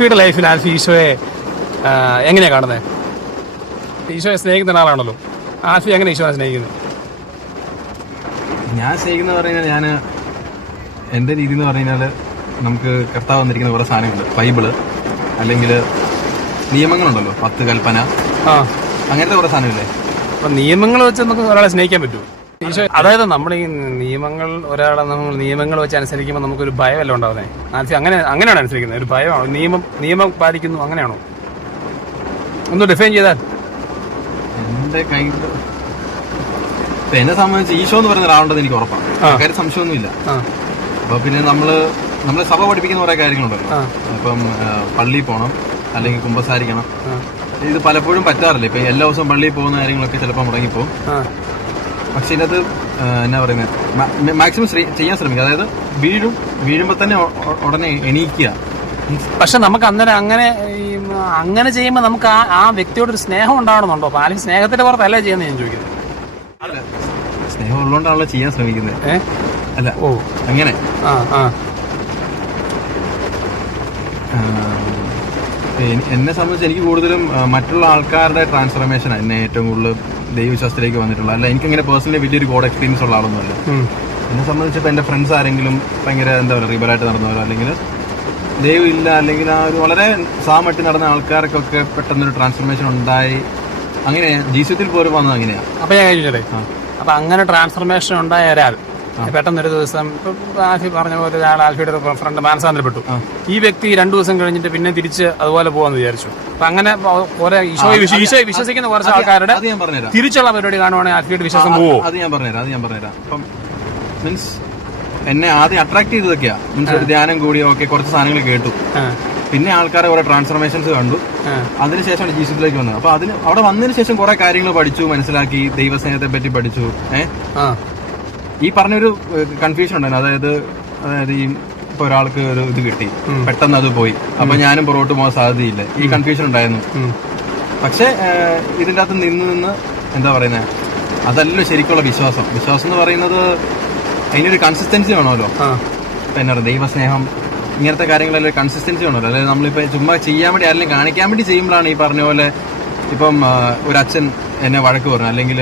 ആൽഫിയുടെ ലൈഫിൽ ആൽഫി ഈശോയെ എങ്ങനെയാണ് കാണുന്നത്? ഈശോയെ സ്നേഹിക്കുന്ന ആളാണല്ലോ. ആൽഫി എങ്ങനെ ഈശോയെ സ്നേഹിക്കുന്നത്? ഞാൻ സ്നേഹിക്കുന്ന പറഞ്ഞാൽ ഞാൻ എന്റെ രീതി എന്ന് പറഞ്ഞാൽ നമുക്ക് കർത്താവ് വന്നിരിക്കുന്ന കുറെ സാധനങ്ങളുണ്ട്. ബൈബിള് അല്ലെങ്കിൽ നിയമങ്ങളുണ്ടല്ലോ, 10 കൽപ്പന, അങ്ങനത്തെ കുറെ സാധനമില്ലേ. അപ്പൊ നിയമങ്ങൾ വെച്ച് നമുക്ക് ഒരാളെ സ്നേഹിക്കാൻ പറ്റുമോ? ഈശോ അതായത് നമ്മൾ ഈ നിയമങ്ങൾ വെച്ച് അനുസരിക്കുമ്പോൾ നമുക്കൊരു ഭയമല്ല ഉണ്ടാവുന്നത്. ആൽഫി അങ്ങനെയാണ് അനുസരിക്കുന്നത്? ഒരു ഭയമാണോ? നിയമം പാലിക്കുന്നു അങ്ങനെയാണോ? ഒന്ന് ഡിഫൈൻ ചെയ്താൽ. എന്റെ കയ്യിൽ എന്നെ സംബന്ധിച്ച് ഈശോ എന്ന് പറയുന്ന ഒരാളുണ്ടെന്ന് എനിക്ക് ഉറപ്പാണ്. കാര്യം സംശയമൊന്നുമില്ല. അപ്പൊ പിന്നെ നമ്മളെ സഭ പഠിപ്പിക്കുന്ന കുറെ കാര്യങ്ങളുണ്ടല്ലോ. ഇപ്പം പള്ളിയിൽ പോകണം, അല്ലെങ്കിൽ കുമ്പസാരിക്കണം. ഇത് പലപ്പോഴും പറ്റാറില്ല. ഇപ്പൊ എല്ലാ ദിവസവും പള്ളിയിൽ പോകുന്ന കാര്യങ്ങളൊക്കെ ചിലപ്പോൾ മുടങ്ങിപ്പോകും. പക്ഷെ ഇതിനകത്ത് എന്നാ പറയുന്നത്, മാക്സിമം ചെയ്യാൻ ശ്രമിക്കുക. അതായത് വീഴുമ്പോ തന്നെ ഉടനെ എണീക്കുക. പക്ഷെ നമുക്ക് അന്നേരം അങ്ങനെ ചെയ്യുമ്പോൾ നമുക്ക് ആ വ്യക്തിയോട് ഒരു സ്നേഹം ഉണ്ടാവണമെന്നുണ്ടോ? അപ്പൊ ആരും സ്നേഹത്തിന്റെ പുറത്തല്ലേ ചെയ്യുന്നത് ഞാൻ ചോദിക്കുന്നത്. അല്ല, സ്നേഹം ഉള്ളതുകൊണ്ടാണല്ലോ ചെയ്യാൻ ശ്രമിക്കുന്നത്. അല്ല, അങ്ങനെ എന്നെ സംബന്ധിച്ച് എനിക്ക് കൂടുതലും മറ്റുള്ള ആൾക്കാരുടെ ട്രാൻസ്ഫർമേഷൻ എന്നെ ഏറ്റവും കൂടുതൽ ദൈവവിശ്വാസത്തിലേക്ക് വന്നിട്ടുള്ള. അല്ല, എനിക്കങ്ങനെ പേഴ്സണലി വലിയൊരു ഗോഡ് എക്സ്പീരിയൻസ് ഉള്ള ആളൊന്നുമല്ല. എന്നെ സംബന്ധിച്ചിപ്പോൾ എന്റെ ഫ്രണ്ട്സ് ആരെങ്കിലും ഭയങ്കര എന്താ പറയുക റിബലായിട്ട് നടന്നവരോ, അല്ലെങ്കിൽ ദൈവം ഇല്ല, അല്ലെങ്കിൽ ആ ഒരു വളരെ സാമട്ടി നടന്ന ആൾക്കാർക്കൊക്കെ പെട്ടെന്നൊരു ട്രാൻസ്ഫർമേഷൻ ഉണ്ടായി. അങ്ങനെ ജീവിതത്തിൽ പോലും വന്നത് അങ്ങനെയാണ്. അപ്പൊ ഞാൻ ചോദിച്ചേ, അപ്പൊ അങ്ങനെ ട്രാൻസ്ഫർമേഷൻ ഉണ്ടായ ഒരാൾ പെട്ടെന്നൊരു ദിവസം ആൽഫി പറഞ്ഞ പോലെ ഒരാൾ ആൽഫിയുടെ ഫ്രണ്ട് മാനസാന്തരപ്പെട്ടു. ഈ വ്യക്തി 2 ദിവസം കഴിഞ്ഞിട്ട് പിന്നെ തിരിച്ച് അതുപോലെ പോവാന്ന് വിചാരിച്ചു. അപ്പൊ അങ്ങനെ ഈശോയെ വിശ്വസിക്കുന്ന കുറച്ച് ആൾക്കാരുടെ തിരിച്ചുള്ള പരിപാടി കാണുവാണെങ്കിൽ ആൽഫിയുടെ വിശ്വാസം പോവോ? അത് ഞാൻ പറഞ്ഞുതരാം. അപ്പം മീൻസ് എന്നെ ആദ്യം അട്രാക്ട് ചെയ്തതൊക്കെയാ. മീൻസ് ഒരു ധ്യാനം കൂടി, ഓക്കെ, കുറച്ച് സാധനങ്ങൾ കേട്ടു. പിന്നെ ആൾക്കാരെ കുറെ ട്രാൻസ്ഫർമേഷൻസ് കണ്ടു. അതിനുശേഷമാണ് ജീസസിലേക്ക് വന്നത്. അപ്പൊ അവിടെ വന്നതിന് ശേഷം കുറെ കാര്യങ്ങൾ പഠിച്ചു, മനസ്സിലാക്കി, ദൈവസ്നേഹത്തെ പറ്റി പഠിച്ചു. ഈ പറഞ്ഞൊരു കൺഫ്യൂഷൻ ഉണ്ടായിരുന്നു. അതായത് ഈ ഇപ്പൊ ഒരാൾക്ക് ഒരു ഇത് കിട്ടി, പെട്ടെന്ന് അത് പോയി, അപ്പൊ ഞാനും പുറകോട്ട് പോകാൻ സാധ്യതയില്ല. ഈ കൺഫ്യൂഷൻ ഉണ്ടായിരുന്നു. പക്ഷെ ഇതിന്റെ അകത്ത് നിന്ന് എന്താ പറയുന്നത്, അതല്ലോ ശരിക്കുള്ള വിശ്വാസം എന്ന് പറയുന്നത്. അതിനൊരു കൺസിസ്റ്റൻസി വേണമല്ലോ. എന്നാ പറയുക, ദൈവസ്നേഹം, ഇങ്ങനത്തെ കാര്യങ്ങളെല്ലാം കൺസിസ്റ്റൻസി വേണമല്ലോ. അതായത് നമ്മളിപ്പോ ചുമ്മാ ചെയ്യാൻ വേണ്ടി അല്ലെങ്കിൽ കാണിക്കാൻ വേണ്ടി ചെയ്യുമ്പോഴാണ് ഈ പറഞ്ഞ പോലെ ഇപ്പം ഒരു അച്ഛൻ എന്നെ വഴക്ക് പറഞ്ഞു, അല്ലെങ്കിൽ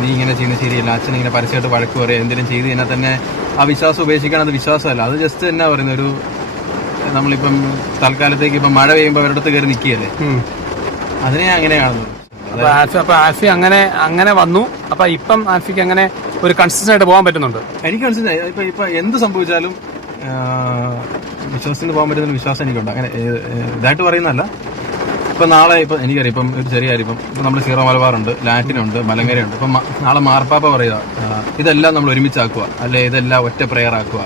നീ ഇങ്ങനെ ചെയ്യുന്നത് ശരിയല്ല, അച്ഛൻ ഇങ്ങനെ പരസ്യമായിട്ട് വഴക്ക് പറയുക, എന്തെങ്കിലും ചെയ്ത് കഴിഞ്ഞാൽ തന്നെ ആ വിശ്വാസം ഉപേക്ഷിക്കാൻ അത് വിശ്വാസമല്ല. അത് ജസ്റ്റ് എന്നാ പറയുന്നത്, ഒരു നമ്മളിപ്പം തൽക്കാലത്തേക്ക് ഇപ്പം മഴ പെയ്യുമ്പോൾ അവരുടെ അടുത്ത് കയറി നിൽക്കുകയല്ലേ, അതിനെ അങ്ങനെ കാണുന്നത്. അപ്പൊ ആൽഫി അങ്ങനെ വന്നു. അപ്പൊ ഇപ്പം ആൽഫിക്ക് അങ്ങനെ ഒരു കൺസിസ്റ്റന്റ് ആയിട്ട് പോകാൻ പറ്റുന്നുണ്ട്. എനിക്ക് കൺസിസ്റ്റന്റ് ഇപ്പൊ എന്ത് സംഭവിച്ചാലും വിശ്വാസത്തിന് പോകാൻ പറ്റുന്ന വിശ്വാസം എനിക്കുണ്ട്. അങ്ങനെ ഇതായിട്ട് പറയുന്നതല്ല. ഇപ്പൊ നാളെ ഇപ്പൊ എനിക്കറിയാം, ഇപ്പം ഒരു ചെറിയ കാര്യം, ഇപ്പം നമ്മൾ സീറോ മലബാറുണ്ട്, ലാറ്റിനുണ്ട്, മലങ്കരയുണ്ട്. ഇപ്പം നാളെ മാർപ്പാപ്പ പറയുക ഇതെല്ലാം നമ്മൾ ഒരുമിച്ചാക്കുക, അല്ലെ ഇതെല്ലാം ഒറ്റ പ്രെയർ ആക്കുക.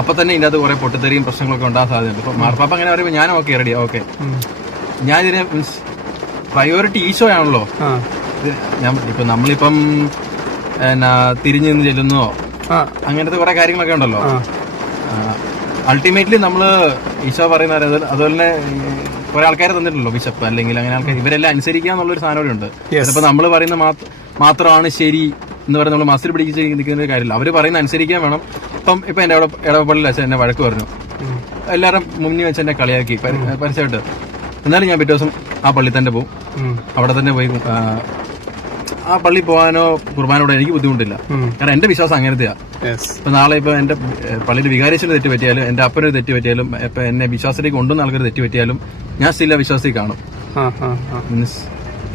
അപ്പൊ തന്നെ ഇതിന്റെ അത് കുറെ പൊട്ടിത്തെറിയും പ്രശ്നങ്ങളൊക്കെ ഉണ്ടാകാൻ സാധ്യതയുണ്ട്. ഇപ്പൊ മാർപ്പാപ്പ അങ്ങനെ പറയുമ്പോൾ ഞാൻ ഓക്കെ റെഡി, ഓക്കെ. ഞാൻ ഇതിനെ മീൻസ് പ്രയോറിറ്റി ഈശോ ആണല്ലോ. ഇപ്പൊ നമ്മളിപ്പം തിരിഞ്ഞു നിന്ന് ചെല്ലുന്നോ അങ്ങനത്തെ കുറെ കാര്യങ്ങളൊക്കെ ഉണ്ടല്ലോ. അൾട്ടിമേറ്റ്ലി നമ്മള് ഈശോ പറയുന്ന അതുപോലെ തന്നെ കുറെ ആൾക്കാരെ തന്നിട്ടുണ്ടല്ലോ, ബിഷപ്പ് അല്ലെങ്കിൽ അങ്ങനെ ആൾക്കാർ, ഇവരെല്ലാം അനുസരിക്കുക എന്നുള്ളൊരു സാധനം കൂടെ ഉണ്ട്. ചിലപ്പോൾ നമ്മൾ പറയുന്ന മാത്രമാണ് ശരി എന്ന് പറയുന്നത് നമ്മൾ മസിൽ പിടിച്ച് നിൽക്കുന്ന ഒരു കാര്യമില്ല. അവര് പറയുന്ന അനുസരിക്കാൻ വേണം. ഇപ്പൊ എന്റെ ഇടവപ്പള്ളിയിൽ അച്ഛൻ എന്നെ വഴക്ക് പറഞ്ഞു, എല്ലാവരും മുന്നിൽ വെച്ച് എന്നെ കളിയാക്കി പരസ്യമായിട്ട്. എന്നാലും ഞാൻ പിറ്റേ ദിവസം ആ പള്ളി തന്നെ പോകും. അവിടെ തന്നെ പോയി ആ പള്ളി പോകാനോ കുർബാനോടോ എനിക്ക് ബുദ്ധിമുട്ടില്ല. കാരണം എന്റെ വിശ്വാസം അങ്ങനത്തെയാ. ഇപ്പൊ നാളെ ഇപ്പൊ എന്റെ പള്ളിയിൽ വികാരിച്ചിന് തെറ്റ് പറ്റിയാലും, എന്റെ അപ്പനൊരു തെറ്റ് പറ്റിയാലും, ഇപ്പൊ എന്നെ വിശ്വാസത്തിലേക്ക് കൊണ്ടുവന്ന ആൾക്കൊരു തെറ്റ് പറ്റിയാലും ഞാൻ സ്റ്റിൽ ആ വിശ്വാസത്തിൽ കാണും. മീൻസ്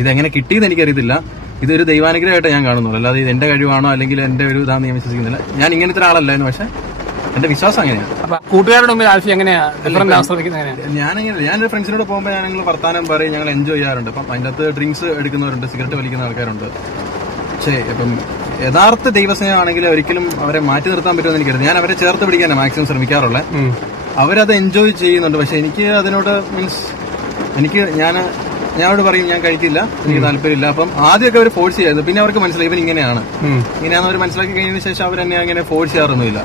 ഇതെങ്ങനെ കിട്ടിയെന്ന് എനിക്കറിയത്തില്ല. ഇതൊരു ദൈവാനുഗ്രഹമായിട്ട് ഞാൻ കാണുന്നുള്ളൂ. അല്ലാതെ ഇത് എന്റെ കഴിവാണോ അല്ലെങ്കിൽ എന്റെ ഒരു ഇതാണെന്ന് ഞാൻ വിശ്വസിക്കുന്നില്ല. ഞാൻ ഇങ്ങനത്തെ ആളല്ലായിരുന്നു, പക്ഷെ എന്റെ വിശ്വാസം അങ്ങനെയാണ്. കൂട്ടുകാരുടെ മുമ്പിൽ ആൽഫി എങ്ങനെയാ ഞാനൊരു ഫ്രണ്ട്സിനോട് പോകുമ്പോൾ ഞാനെങ്കിൽ വർത്താനം പറയും, ഞങ്ങൾ എൻജോയ് ചെയ്യാറുണ്ട്. അപ്പം അതിൻ്റെ അകത്ത് ഡ്രിങ്ക്സ് എടുക്കുന്നവരുണ്ട്, സിഗരറ്റ് വലിക്കുന്ന ആൾക്കാരുണ്ട്. പക്ഷേ ഇപ്പം യഥാർത്ഥ ദൈവസ്നേഹമാണെങ്കിൽ ഒരിക്കലും അവരെ മാറ്റി നിർത്താൻ പറ്റുമെന്ന് എനിക്കറിയാം. ഞാൻ അവരെ ചേർത്ത് പിടിക്കാനാണ് മാക്സിമം ശ്രമിക്കാറുള്ളത്. അവരത് എൻജോയ് ചെയ്യുന്നുണ്ട്. പക്ഷെ എനിക്ക് അതിനോട് മീൻസ് ഞാനോട് പറയും ഞാൻ കഴിക്കില്ല, എനിക്ക് താല്പര്യമില്ല. അപ്പം ആദ്യമൊക്കെ അവർ ഫോഴ്സ് ചെയ്യായിരുന്നു. പിന്നെ അവർക്ക് മനസ്സിലായി ഇവൻ ഇങ്ങനെയാണെന്ന് അവർ മനസ്സിലാക്കി കഴിഞ്ഞതിന് ശേഷം അവരെന്നെ അങ്ങനെ ഫോഴ്സ് ചെയ്യാറൊന്നുമില്ല.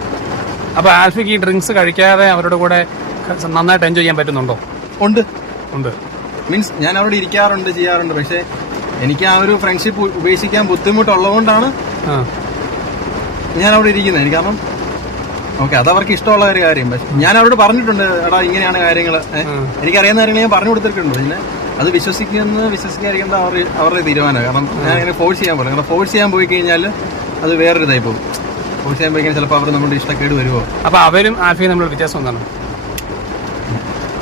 അപ്പൊ ആൽഫിക്ക് ഈ ഡ്രിങ്ക്സ് കഴിക്കാതെ അവരുടെ കൂടെ നന്നായിട്ട് എൻജോയ് ചെയ്യാൻ പറ്റുന്നുണ്ടോ? ഉണ്ട്. മീൻസ് ഞാൻ അവിടെ ഇരിക്കാറുണ്ട്, ചെയ്യാറുണ്ട്. പക്ഷെ എനിക്ക് ആ ഒരു ഫ്രണ്ട്ഷിപ്പ് ഉപേക്ഷിക്കാൻ ബുദ്ധിമുട്ടുള്ളതുകൊണ്ടാണ് ഞാൻ അവിടെ ഇരിക്കുന്നത്. എനിക്ക് കാരണം ഓക്കെ, അത് അവർക്ക് ഇഷ്ടമുള്ള ഒരു കാര്യം. പക്ഷെ ഞാൻ അവരോട് പറഞ്ഞിട്ടുണ്ട്, എടാ ഇങ്ങനെയാണ് കാര്യങ്ങൾ, എനിക്കറിയാവുന്ന കാര്യങ്ങൾ ഞാൻ പറഞ്ഞു കൊടുത്തിട്ടുണ്ട്. പിന്നെ അത് വിശ്വസിക്കാതിരിക്കേണ്ട അവരുടെ തീരുമാനമാണ്. കാരണം ഞാൻ അങ്ങനെ ഫോഴ്സ് ചെയ്യാൻ പറയും. കാരണം ഫോഴ്സ് ചെയ്യാൻ പോയി കഴിഞ്ഞാൽ അത് വേറൊരു ഇതായി പോകും. ഫോഴ്സ് ചെയ്യാൻ പോയി കഴിഞ്ഞാൽ ചിലപ്പോൾ അവർ നമ്മുടെ ഇഷ്ടക്കേട് വരുമോ. അപ്പൊ അവരും ആൽഫിയും തമ്മിലുള്ള വ്യത്യാസം എന്താണ്?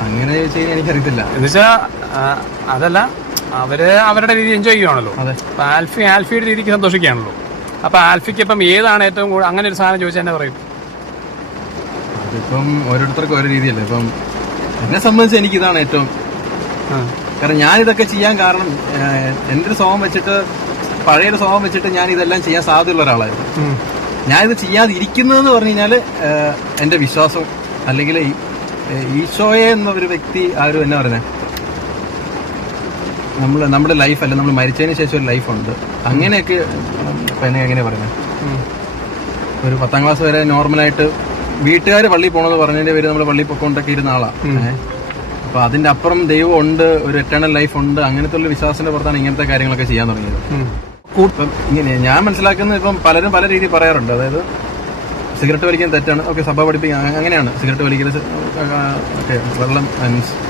അങ്ങനെ ചെയ്യാൻ എനിക്കറിയത്തില്ല. എന്നുവെച്ചാ അതല്ല, അവര് അവരുടെ രീതി എൻജോയ് ചെയ്യുകയാണല്ലോ. അതെ. അപ്പൊ ആൽഫിയുടെ രീതിക്ക് സന്തോഷിക്കുകയാണല്ലോ. അപ്പൊ ആൽഫിക്ക് ഇപ്പം ഏതാണ് ഏറ്റവും കൂടുതൽ അങ്ങനെ ഒരു സാധനം ചോദിച്ചാൽ എന്നെ പറയും? അതിപ്പം ഓരോരുത്തർക്കും ഓരോ രീതിയല്ലേ. ഇപ്പം എന്നെ സംബന്ധിച്ച് എനിക്കിതാണ് ഏറ്റവും, കാരണം ഞാനിതൊക്കെ ചെയ്യാൻ കാരണം എൻ്റെ ഒരു സ്വഭാവം വെച്ചിട്ട്, പഴയൊരു സ്വഭാവം വെച്ചിട്ട് ഞാൻ ഇതെല്ലാം ചെയ്യാൻ സാധ്യതയുള്ള ഒരാളായിരുന്നു. ഞാനിത് ചെയ്യാതിരിക്കുന്നതെന്ന് പറഞ്ഞു കഴിഞ്ഞാൽ എൻ്റെ വിശ്വാസം, അല്ലെങ്കിൽ ഈശോയെ എന്നൊരു വ്യക്തി ആരും എന്നാ പറയുന്നത്, നമ്മുടെ ലൈഫ് അല്ല, നമ്മൾ മരിച്ചതിന് ശേഷം ഒരു ലൈഫുണ്ട്. അങ്ങനെയൊക്കെ എങ്ങനെ പറയുന്നത്, ഒരു 10ാം ക്ലാസ് വരെ നോർമലായിട്ട് വീട്ടുകാർ പള്ളിയിൽ പോകണമെന്ന് പറഞ്ഞതിന്റെ പേര് നമ്മൾ പള്ളിയിൽ പൊക്കോണ്ടൊക്കെ ഇരുന്ന ആളാണ്. അപ്പൊ അതിന്റെ അപ്പുറം ദൈവം ഉണ്ട്, ഒരു എറ്റേണൽ ലൈഫ് ഉണ്ട്, അങ്ങനത്തെ ഉള്ള വിശ്വാസത്തിന്റെ പുറത്താണ് ഇങ്ങനത്തെ കാര്യങ്ങളൊക്കെ ചെയ്യാൻ തുടങ്ങിയത്. ഇപ്പം ഇങ്ങനെ ഞാൻ മനസ്സിലാക്കുന്നത്, ഇപ്പം പലരും പല രീതിയിൽ പറയാറുണ്ട്. അതായത് സിഗരറ്റ് വലിക്കാൻ തെറ്റാണ്, ഓക്കെ, സഭ പഠിപ്പിക്കുക അങ്ങനെയാണ്. സിഗരറ്റ് വലിക്കരുത്, വെള്ളം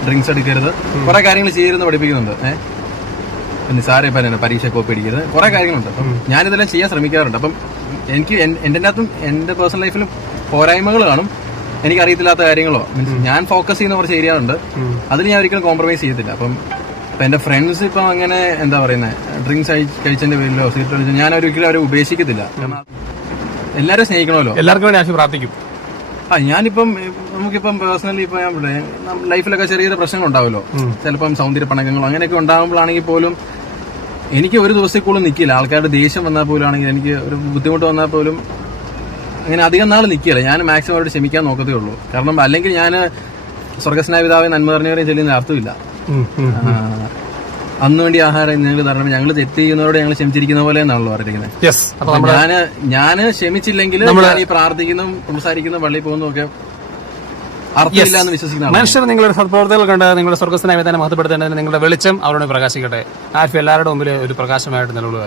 ഡ്രിങ്ക്സ് എടുക്കരുത്, കുറെ കാര്യങ്ങൾ ചെയ്യരുതെന്ന് പഠിപ്പിക്കുന്നുണ്ട്. നിസാര പരീക്ഷ കോപ്പി അടിക്കരുത്, കുറെ കാര്യങ്ങളുണ്ട്. അപ്പം ഞാനിതെല്ലാം ചെയ്യാൻ ശ്രമിക്കാറുണ്ട്. അപ്പം എനിക്ക് എന്റെ അകത്തും എന്റെ പേഴ്സണൽ ലൈഫിലും പോരായ്മകൾ കാണും, എനിക്കറിയത്തില്ലാത്ത കാര്യങ്ങളോ, മീൻസ് ഞാൻ ഫോക്കസ് ചെയ്യുന്ന കുറച്ച് ഏരിയ ഉണ്ട്, അതിൽ ഞാൻ ഒരിക്കലും കോംപ്രമൈസ് ചെയ്യത്തില്ല. അപ്പം എന്റെ ഫ്രണ്ട്സ് ഇപ്പം അങ്ങനെ എന്താ പറയുന്നത്, ഡ്രിങ്ക്സ് കഴിച്ചതിന്റെ പേരിലോ സിഗരറ്റ് കഴിച്ചോ ഞാൻ ഒരിക്കലും അവരെ ഉപേക്ഷിക്കത്തില്ല. കാരണം എല്ലാവരും സ്നേഹിക്കണമല്ലോ, എല്ലാവർക്കും വേണ്ടി ആശു പ്രാർത്ഥിക്കും. ഞാനിപ്പം നമുക്കിപ്പം പേഴ്സണലി ഇപ്പൊ ഞാൻ ലൈഫിലൊക്കെ ചെറിയൊരു പ്രശ്നങ്ങൾ ഉണ്ടാവുമല്ലോ, ചിലപ്പം സൗന്ദര്യ പണക്കങ്ങളോ അങ്ങനെയൊക്കെ ഉണ്ടാകുമ്പോഴാണെങ്കിൽ പോലും എനിക്ക് ഒരു ദിവസത്തിൽ കൂടുതൽ നിൽക്കില്ല. ആൾക്കാരുടെ ദേഷ്യം വന്നാൽ പോലും ആണെങ്കിൽ, എനിക്ക് ഒരു ബുദ്ധിമുട്ട് വന്നാൽ പോലും അങ്ങനെ അധികം നാൾ നിൽക്കില്ല. ഞാൻ മാക്സിമം അവരോട് ക്ഷമിക്കാൻ നോക്കത്തേ ഉള്ളൂ. കാരണം അല്ലെങ്കിൽ ഞാൻ സ്വർഗസ്നായ പിതാവെ നന്മ പറഞ്ഞവരെയും ചെല്ലുന്ന അർത്ഥമില്ല. അന്ന് വേണ്ടി ആഹാരം ഞങ്ങൾ തരണം, ഞങ്ങൾ തെറ്റ് ചെയ്യുന്നവരോട് ഞങ്ങൾ ക്ഷമിച്ചിരിക്കുന്ന പോലെ എന്നാണല്ലോ പറഞ്ഞിരിക്കുന്നത്. ഞാന് ക്ഷമിച്ചില്ലെങ്കിൽ ഞാൻ ഈ പ്രാർത്ഥിക്കുന്നതും സംസാരിക്കുന്നതും പള്ളിയിൽ പോകുന്നതൊക്കെ അർത്ഥമില്ല എന്ന് വിശ്വസിക്കുന്ന മനുഷ്യർ നിങ്ങളുടെ സത്പ്രവർത്തികൾ കണ്ട് നിങ്ങളുടെ സ്വർഗസ്നായ പിതാവിനെ മഹത്വപ്പെടുത്തേണ്ടതിന് നിങ്ങളുടെ വെളിച്ചം അവരോട് പ്രകാശിക്കട്ടെ. ആൽഫി എല്ലാവരുടെ മുമ്പിൽ ഒരു പ്രകാശമായിട്ട് നിലകൊള്ളുക.